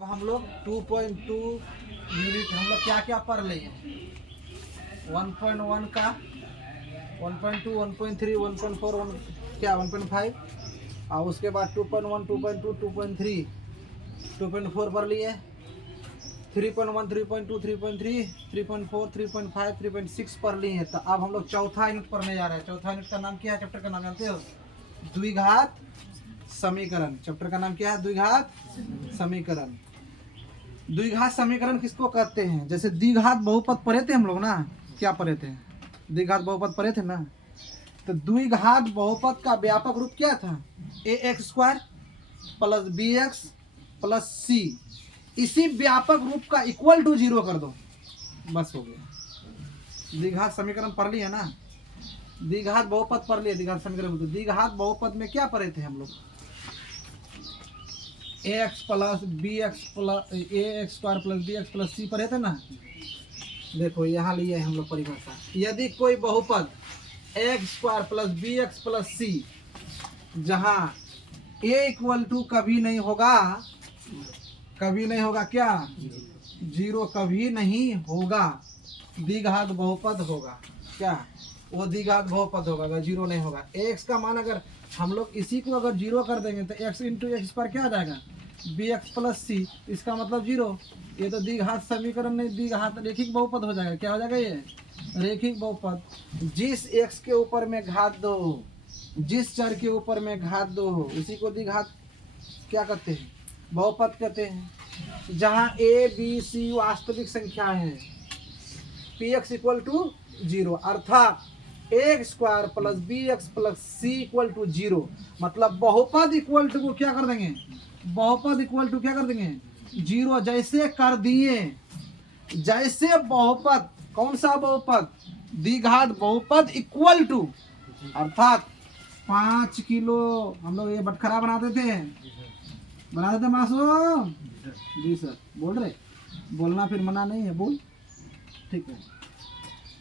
अब हम लोग 2.2 यूनिट हम लोग क्या क्या पढ़ लिए 1.1 का 1.2 1.3 1.4 क्या 1.5 और उसके बाद 2.1 2.2 2.3 2.4 पढ़ लिए 3.1 3.2 3.3 3.4 3.5 3.6 पढ़ लिए हैं। तो अब हम लोग चौथा यूनिट पढ़ने जा रहे हैं। चौथा यूनिट का नाम क्या है? चैप्टर का नाम जानते हो? द्विघात समीकरण। चैप्टर का नाम क्या है? द्विघात समीकरण। द्विघात समीकरण किसको कहते हैं? जैसे द्विघात बहुपद पढ़े थे हम लोग ना, क्या पढ़े थे? द्विघात बहुपद पढ़े थे ना। तो द्विघात बहुपद का व्यापक रूप क्या था? ax² + bx + c। इसी व्यापक रूप का इक्वल टू 0 कर दो, बस हो गया। द्विघात समीकरण पढ़ लिया ना। द्विघात बहुपद पढ़ लिया। द्विघात समीकरण द्विघात बहुपद में क्या पढ़े थे हम लोग? ax + bx ax² + bx + c पढ़े थे ना। देखो यहाँ लिए हम लोग परिभाषा। यदि कोई बहुपद ax² + bx + c जहाँ a = कभी नहीं होगा, कभी नहीं होगा क्या? 0 कभी नहीं होगा, द्विघात बहुपद होगा। क्या वो द्विघात बहुपद होगा अगर 0 नहीं होगा? x का मान अगर हम लोग इसी को अगर 0 कर देंगे तो x × x पर क्या आ जाएगा? bx + c। इसका मतलब 0। ये तो द्विघात समीकरण नहीं, द्विघात रेखिक बहुपद हो जाएगा। क्या हो जाएगा? ये रेखिक बहुपद। जिस x के ऊपर में घात दो, जिस चर के ऊपर में घात दो हो, उसी को द्विघात क्या कहते हैं? बहुपद कहते हैं। जहाँ a b c वास्तविक संख्याएं हैं, px = 0 अर्थात ax² + bx + c = 0। मतलब बहुपद इक्वल टू को क्या कर देंगे? बहुपद इक्वल टू क्या कर देंगे? 0। जैसे कर दिए, जैसे बहुपद, कौन सा बहुपद? द्विघात बहुपद इक्वल टू अर्थात 5 किलो हम लोग ये बटखरा बनाते थे मासूम जी सर। बोल रहे, बोलना फिर मना नहीं है, बोल। ठीक है।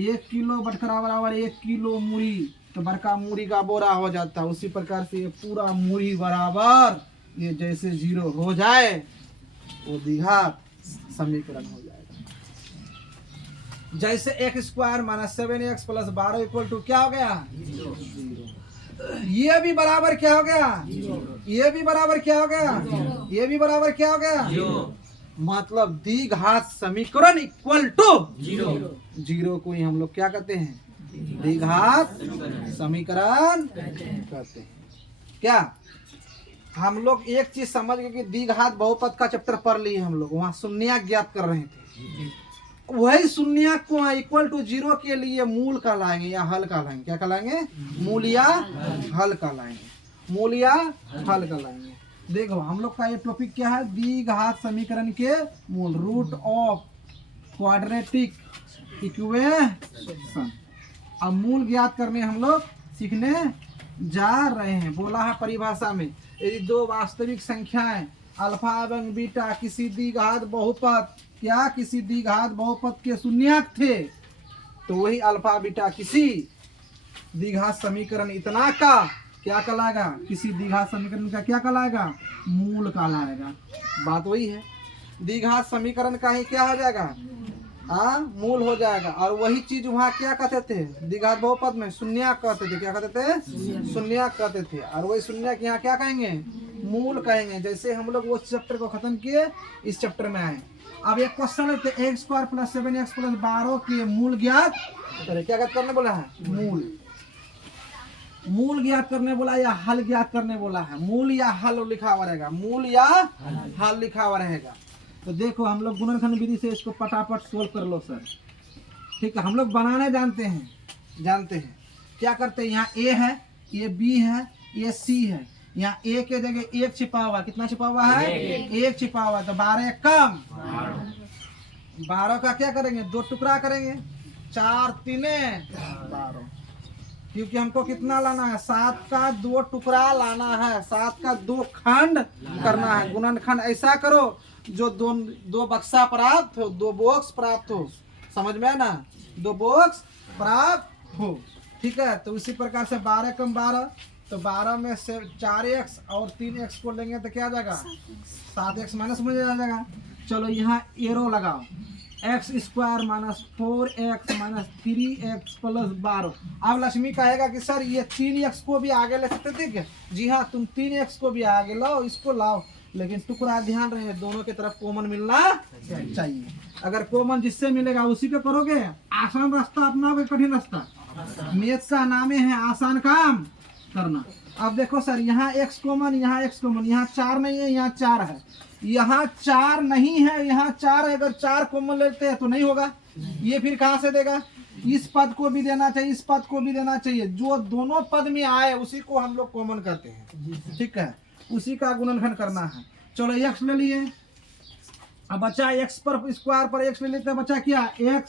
1 किलो बटखरा बराबर 1 किलो मूढ़ी, तो बड़का मूढ़ी का बोरा हो जाता है। उसी प्रकार से ये पूरा मूढ़ी बराबर ये जैसे 0 हो जाए वो द्विघात समीकरण हो जाएगा। जैसे x² - 7x + 12 = क्या हो गया? 0। ये भी बराबर क्या हो गया? ये भी बराबर क्या हो गया? ये भी बराबर क्या हो गया? मतलब द्विघात समीकरण इक्वल टू 0 को ही हम लोग क्या कहते हैं? द्विघात समीकरण कहते हैं। क्या हम लोग एक चीज समझ गए कि द्विघात बहुपद का चैप्टर पढ़ लिए हम लोग, वहां शून्यक ज्ञात कर रहे थे। वही शून्यक को इक्वल टू 0 के लिए मूल कहलाएंगे या हल कहलाएंगे। क्या कहलाएंगे? मूल या हल कहलाएंगे। मूल या हल कहलाएंगे। देखो हम लोग का ये टॉपिक क्या है? द्विघात समीकरण के मूल, रूट ऑफ क्वाड्रेटिक इक्वेशन। अब मूल ज्ञात करने हम लोग सीखने जा रहे हैं। बोला है परिभाषा में, यदि दो वास्तविक संख्याएं अल्फा एवं बीटा किसी द्विघात बहुपद, क्या किसी द्विघात बहुपद के शून्यक थे, तो वही अल्फा बीटा किसी द्विघात समीकरण इतना का क्या कहलाएगा? किसी द्विघात समीकरण का क्या कहलाएगा? मूल कहलाएगा। बात वही है। द्विघात समीकरण का ही क्या हो जाएगा? मूल हो जाएगा। और वही चीज वहाँ क्या कहते थे? द्विघात बहुपद में शून्यक कहते थे। क्या कहते थे? शून्यक कहते थे। और वही शून्यक यहाँ क्या कहेंगे? मूल कहेंगे। जैसे हम लोग वो चैप्टर को खत्म किए, इस चैप्टर में आए। अब एक क्वेश्चन है, ax² + 7x + 12 के मूल ज्ञात करें। क्या ज्ञात करने बोला है? मूल। मूल ज्ञात करने बोला या हल ज्ञात करने बोला है? मूल या हल लिखा हुआ रहेगा। मूल या हल लिखा हुआ रहेगा। तो देखो हम लोग गुणनखंड विधि से इसको फटाफट सोल्व कर लो सर। ठीक है, हम लोग बनाने जानते हैं। क्या करते हैं? यहाँ a है, ये b है, ये c है। यहाँ a के जगह 1 छिपा हुआ। कितना छिपा हुआ है? 1 छिपा हुआ। तो 12 कम 12 का क्या करेंगे? 2 टुकड़ा करेंगे। 4 × 3 = 12। क्योंकि हमको कितना लाना है? 7 का 2 टुकड़ा लाना है। 7 का 2 खंड करना है। गुणनखंड ऐसा करो जो 2 बक्सा प्राप्त हो, 2 बॉक्स प्राप्त हो। समझ में है ना? 2 बॉक्स प्राप्त हो। ठीक है, तो उसी प्रकार से 12 कम 12 तो 12 में से 4x और 3x को लेंगे तो क्या आ जाएगा 7x माइनस में आ जाएगा। चलो यहाँ एरो लगाओ, x square minus 4x minus 3x plus 12। अब लक्ष्मी कहेगा कि सर ये 3x को भी आगे ले सकते थे क्या? जी हाँ, तुम 3x को भी आगे लाओ, इसको लाओ, लेकिन टुकड़ा ध्यान रहे दोनों की तरफ कॉमन मिलना चाहिए। अगर कॉमन जिससे मिलेगा उसी पे करोगे। आसान रास्ता अपनाओगे कठिन रास्ता? मैथ का नाम है आसान काम करना। अब देखो सर, यहाँ x कॉमन, यहाँ x कॉमन, यहाँ 4 नहीं है, यहाँ 4 है, यहाँ 4 नहीं है, यहाँ 4 है। अगर 4 कॉमन लेते हैं तो नहीं होगा, ये फिर कहाँ से देगा? इस पद को भी देना चाहिए, इस पद को भी देना चाहिए। जो दोनों पद में आए उसी को हम लोग कॉमन करते हैं, ठीक है, उसी का गुणनखंड करना है। चलो x ले लिए, अब बचा x पर स्क्वायर पर x ले लेते हैं, बचा क्या x,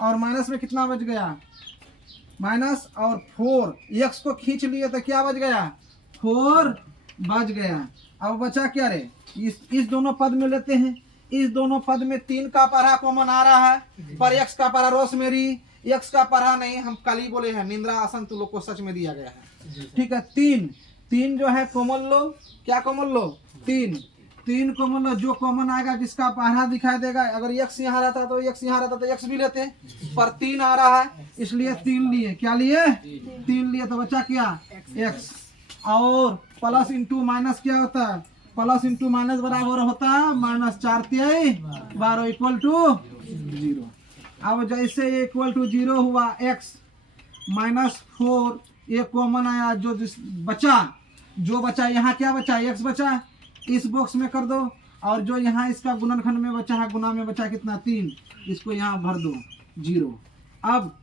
और माइनस में कितना बच गया माइनस, और 4 x को खींच लिए तो क्या बच गया 4 बच गया। अब बचा क्या रे, इस दोनों पद में लेते हैं, इस दोनों पद में 3 का पढ़ा कॉमन आ रहा है, पर x का पढ़ा रोस मेरी x का पढ़ा नहीं, हम कल ही बोले हैं निंद्रा आसन तुम लोग को सच में दिया गया है, ठीक है। 3 जो है कॉमन लो, क्या कॉमन लो 3 कॉमन लो, जो कॉमन आएगा जिसका पढ़ा दिखाई देगा। अगर x यहाँ रहता तो x यहाँ रहता तो x भी लेते, पर 3 आ रहा है इसलिए 3 लिए। क्या लिए 3 लिए, तो बचा क्या x, और प्लस इंटू माइनस क्या होता है, प्लस इंटू माइनस बराबर होता है माइनस 4 × 12 इक्वल टू 0। अब जैसे ये इक्वल टू 0 हुआ, x माइनस 4 ये कॉमन आया, जो बचा यहाँ क्या बचा x बचा, इस बॉक्स में कर दो, और जो यहाँ इसका गुणनखंड में बचा है, गुना में बचा कितना 3, इसको यहाँ भर दो 0। अब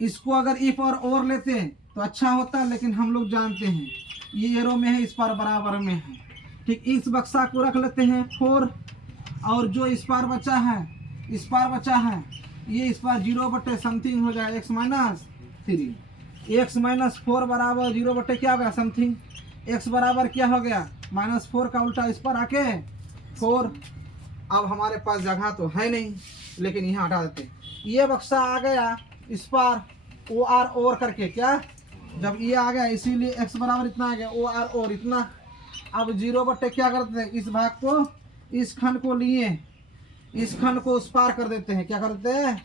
इसको अगर इफ और लेते हैं तो अच्छा होता, लेकिन हम लोग जानते हैं ये एरो में है, इस पर बराबर में है, ठीक। इस बक्सा को रख लेते हैं 4, और जो इस पर बचा है ये इस पर 0 बटे समथिंग हो जाए x माइनस 3, x माइनस 4 बराबर 0 बटे क्या हो गया समथिंग, x बराबर क्या हो गया -4 का उल्टा इस पर आके 4। अब हमारे पास जगह तो है नहीं, लेकिन यहाँ हटा देते, ये बक्सा आ गया इस पर और करके, क्या जब ये आ गया इसीलिए x बराबर इतना आ गया, और इतना। अब 0 बटे क्या करते हैं, इस भाग को, इस खंड को लिए, इस खंड को उस पार कर देते हैं, क्या करते हैं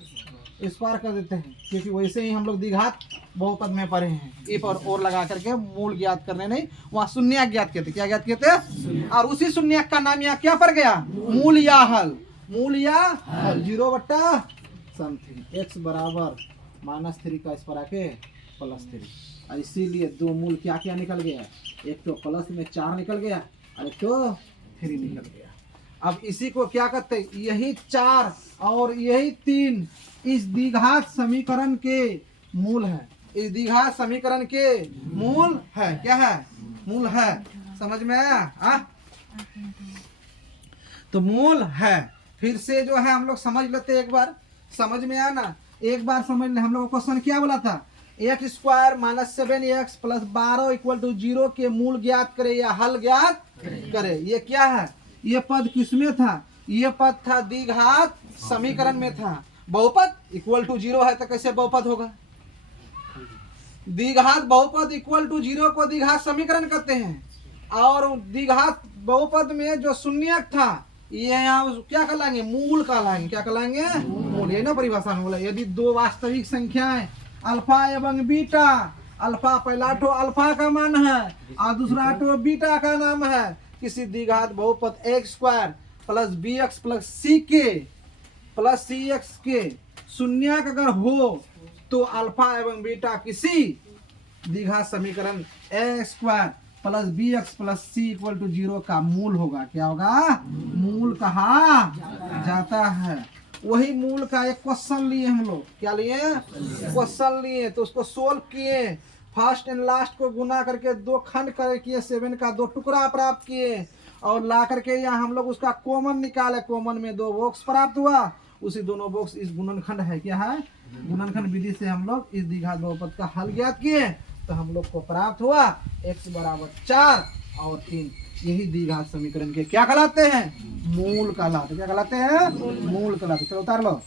इस पार कर देते हैं, क्योंकि वैसे ही हम लोग द्विघात बहुपद में पढ़े हैं। इफ और लगा करके मूल ज्ञात करने नहीं, वहाँ शून्य ज्ञात किए थे, क्या ज्ञात किए थे, और उसी शून्य का नाम यहाँ क्या पड़ गया मूल या हल, 0 बट्टा समथिंग, x बराबर -3 का इस पर आके +3, और इसीलिए दो मूल क्या क्या निकल गया, एक तो प्लस में 4 निकल गया और एक तो 3 निकल गया। अब इसी को क्या कहते हैं, यही 4 और यही 3 इस द्विघात समीकरण के मूल है, इस द्विघात समीकरण के मूल है, क्या है मूल है, समझ में आया तो मूल है। फिर से जो है हम लोग समझ लेते, एक बार समझ में आया ना, एक बार समझ ले। हम लोग क्वेश्चन क्या बोला था, x² -7x + 12 = 0 के मूल ज्ञात करे या हल ज्ञात करे। ये क्या है, ये पद किसमें था, ये पद था द्विघात समीकरण में था। बहुपद =0 है तो कैसे बहुपद होगा, द्विघात बहुपद =0 को द्विघात समीकरण कहते हैं, और द्विघात बहुपद में जो शून्यक था ये यहाँ क्या कहलाएंगे, मूल कहलाएंगे, क्या कहलाएंगे मूल। ये ना परिभाषा में बोला, यदि दो वास्तविक संख्याएं अल्फा एवं बीटा, अल्फा पहला ठो अल्फा का मान है और दूसरा ठो बीटा का नाम है, किसी द्विघात बहुपद x² + bx + ck + cx के शून्यक अगर हो तो अल्फा एवं बीटा किसी द्विघात समीकरण a² + bx + c = 0 का मूल होगा। क्या होगा, मूल कहा जाता है। वही मूल का एक क्वेश्चन लिए हम लोग, क्या लिए क्वेश्चन लिए, तो उसको सोल्व किए, फर्स्ट एंड लास्ट को गुना करके 2 खंड किए, 7 का 2 टुकड़ा प्राप्त किए, और ला करके यहाँ हम लोग उसका कॉमन निकाले, कॉमन में 2 बॉक्स प्राप्त हुआ, उसी दोनों बॉक्स इस गुणनखंड है, क्या है गुणनखंड विधि से हम लोग इस द्विघात बहुपद का हल ज्ञात किए, तो हम लोग को प्राप्त हुआ x बराबर 4 और 3। यही द्विघात समीकरण के क्या कहलाते हैं, मूल कहलाते, क्या कहलाते हैं मूल कहलाते। चलो उतार लो,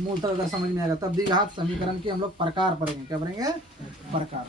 मूल तक अगर समझ में आएगा तब द्विघात समीकरण के हम लोग प्रकार पढ़ेंगे, क्या पढ़ेंगे प्रकार।